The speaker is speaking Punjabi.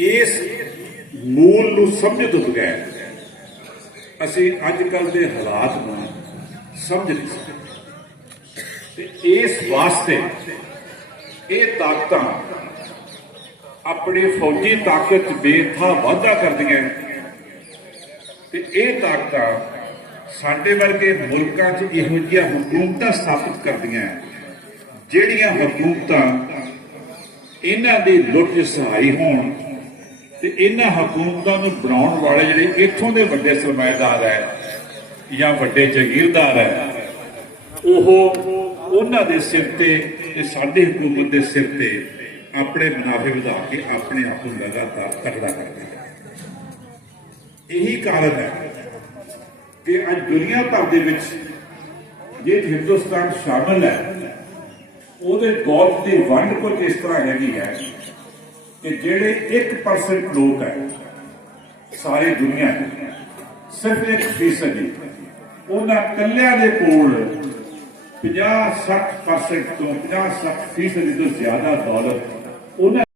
ਇਸ ਮੂਲ ਨੂੰ ਸਮਝ ਤੋਂ ਬਗੈਰ ਅਸੀਂ ਅੱਜ ਕੱਲ ਦੇ ਹਾਲਾਤ ਨੂੰ ਸਮਝ ਨਹੀਂ ਸਕਦੇ। ਤੇ ਇਸ ਵਾਸਤੇ ਇਹ ਤਾਕਤਾਂ ਆਪਣੀ ਫੌਜੀ ਤਾਕਤ 'ਚ ਬੇਥਾ ਵਾਧਾ ਕਰਦੀਆਂ ਤੇ ਇਹ ਤਾਕਤਾਂ ਸਾਡੇ ਵਰਗੇ ਮੁਲਕਾਂ 'ਚ ਇਹੋ ਜਿਹੀਆਂ ਹਕੂਮਤਾਂ ਸਥਾਪਿਤ ਕਰਦੀਆਂ ਜਿਹੜੀਆਂ ਹਕੂਮਤਾਂ ਇਹਨਾਂ ਦੀ ਲੁੱਟ 'ਚ ਸਹਾਈ ਹੋਣ ਤੇ ਇਹਨਾਂ ਹਕੂਮਤਾਂ ਨੂੰ ਬਣਾਉਣ ਵਾਲੇ ਜਿਹੜੇ ਇੱਥੋਂ ਦੇ ਵੱਡੇ ਸਰਮਾਏਦਾਰ ਹੈ ਜਾਂ ਵੱਡੇ ਜ਼ਗੀਰਦਾਰ ਹੈ, ਉਹ ਉਹਨਾਂ ਦੇ ਸਿਰ ਤੇ ਤੇ ਸਾਡੀ ਹਕੂਮਤ ਦੇ ਸਿਰ ਤੇ ਆਪਣੇ ਮੁਨਾਫੇ ਵਧਾ ਕੇ ਆਪਣੇ ਆਪ ਨੂੰ ਲਗਾਤਾਰ ਤਕੜਾ ਕਰਦੇ ਹੈ। ਇਹੀ ਕਾਰਨ ਹੈ ਕਿ ਅੱਜ ਦੁਨੀਆ ਭਰ ਦੇ ਵਿੱਚ ਜੇ ਹਿੰਦੁਸਤਾਨ ਸ਼ਾਮਲ ਹੈ, ਉਹਦੇ ਗੌਲਫ ਦੀ ਵੰਡ ਕੁਝ ਇਸ ਤਰ੍ਹਾਂ ਹੈਗੀ ਹੈ ਕਿ ਜਿਹੜੇ 1% ਲੋਕ ਹੈ, ਸਾਰੀ ਦੁਨੀਆ 'ਚ ਸਿਰਫ 1% ਹੀ, ਉਹਨਾਂ ਕੱਲਿਆਂ ਦੇ ਕੋਲ 50 60% ਤੋਂ 50 60% ਤੋਂ ਜ਼ਿਆਦਾ ਦੌਲਤ, ਉਹਨਾਂ